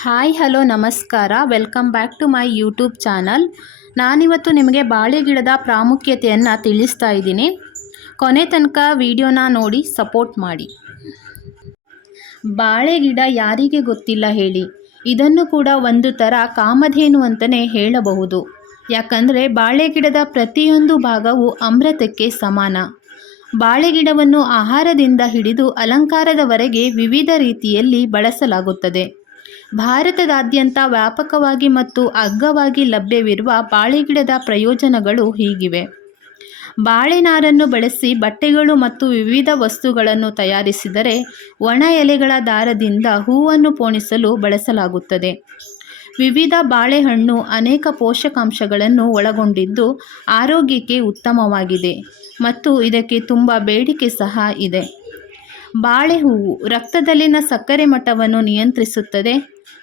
Hi hello ನಮಸ್ಕಾರ, welcome back to my YouTube channel. ನಾನಿವತ್ತು ನಿಮಗೆ ಬಾಳೆ ಗಿಡದ ಪ್ರಾಮುಖ್ಯತೆಯನ್ನು ತಿಳಿಸ್ತಾ ಇದ್ದೀನಿ. ಕೊನೆ ತನಕ ವಿಡಿಯೋನ ನೋಡಿ ಸಪೋರ್ಟ್ ಮಾಡಿ. ಬಾಳೆ ಗಿಡ ಯಾರಿಗೆ ಗೊತ್ತಿಲ್ಲ ಹೇಳಿ. ಇದನ್ನು ಕೂಡ ಒಂದು ಥರ ಕಾಮಧೇನು ಅಂತಲೇ ಹೇಳಬಹುದು. ಯಾಕಂದರೆ ಬಾಳೆ ಗಿಡದ ಪ್ರತಿಯೊಂದು ಭಾಗವು ಅಮೃತಕ್ಕೆ ಸಮಾನ. ಬಾಳೆ ಗಿಡವನ್ನು ಆಹಾರದಿಂದ ಹಿಡಿದು ಅಲಂಕಾರದವರೆಗೆ ವಿವಿಧ ರೀತಿಯಲ್ಲಿ ಬಳಸಲಾಗುತ್ತದೆ. ಭಾರತದಾದ್ಯಂತ ವ್ಯಾಪಕವಾಗಿ ಮತ್ತು ಅಗ್ಗವಾಗಿ ಲಭ್ಯವಿರುವ ಬಾಳೆ ಗಿಡದ ಪ್ರಯೋಜನಗಳು ಹೀಗಿವೆ. ಬಾಳೆನಾರನ್ನು ಬಳಸಿ ಬಟ್ಟೆಗಳು ಮತ್ತು ವಿವಿಧ ವಸ್ತುಗಳನ್ನು ತಯಾರಿಸಿದರೆ, ಒಣ ಎಲೆಗಳ ದಾರದಿಂದ ಹೂವನ್ನು ಪೋಣಿಸಲು ಬಳಸಲಾಗುತ್ತದೆ. ವಿವಿಧ ಬಾಳೆಹಣ್ಣು ಅನೇಕ ಪೋಷಕಾಂಶಗಳನ್ನು ಒಳಗೊಂಡಿದ್ದು ಆರೋಗ್ಯಕ್ಕೆ ಉತ್ತಮವಾಗಿದೆ ಮತ್ತು ಇದಕ್ಕೆ ತುಂಬ ಬೇಡಿಕೆ ಸಹ ಇದೆ. ಬಾಳೆ ಹೂವು ರಕ್ತದಲ್ಲಿನ ಸಕ್ಕರೆ ಮಟ್ಟವನ್ನು ನಿಯಂತ್ರಿಸುತ್ತದೆ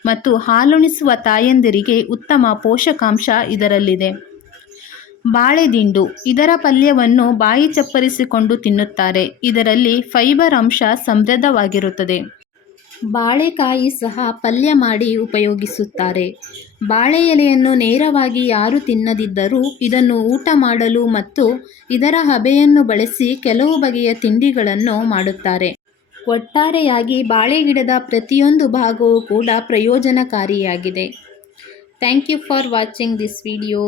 ಮತ್ತು ಹಾಲುಣಿಸುವ ತಾಯಂದಿರಿಗೆ ಉತ್ತಮ ಪೋಷಕಾಂಶ ಇದರಲ್ಲಿದೆ. ಬಾಳೆ ದಿಂಡು ಇದರ ಪಲ್ಯವನ್ನು ಬಾಯಿ ಚಪ್ಪರಿಸಿಕೊಂಡು ತಿನ್ನುತ್ತಾರೆ. ಇದರಲ್ಲಿ ಫೈಬರ್ ಅಂಶ ಸಮೃದ್ಧವಾಗಿರುತ್ತದೆ. ಬಾಳೆಕಾಯಿ ಸಹ ಪಲ್ಯ ಮಾಡಿ ಉಪಯೋಗಿಸುತ್ತಾರೆ. ಬಾಳೆ ಎಲೆಯನ್ನು ನೇರವಾಗಿ ಯಾರು ತಿನ್ನದಿದ್ದರೂ ಇದನ್ನು ಊಟ ಮಾಡಲು ಮತ್ತು ಇದರ ಹಬೆಯನ್ನು ಬಳಸಿ ಕೆಲವು ಬಗೆಯ ತಿಂಡಿಗಳನ್ನು ಮಾಡುತ್ತಾರೆ. ಒಟ್ಟಾರೆಯಾಗಿ ಬಾಳೆ ಗಿಡದ ಪ್ರತಿಯೊಂದು ಭಾಗವೂ ಕೂಡ ಪ್ರಯೋಜನಕಾರಿಯಾಗಿದೆ. Thank you for watching this video.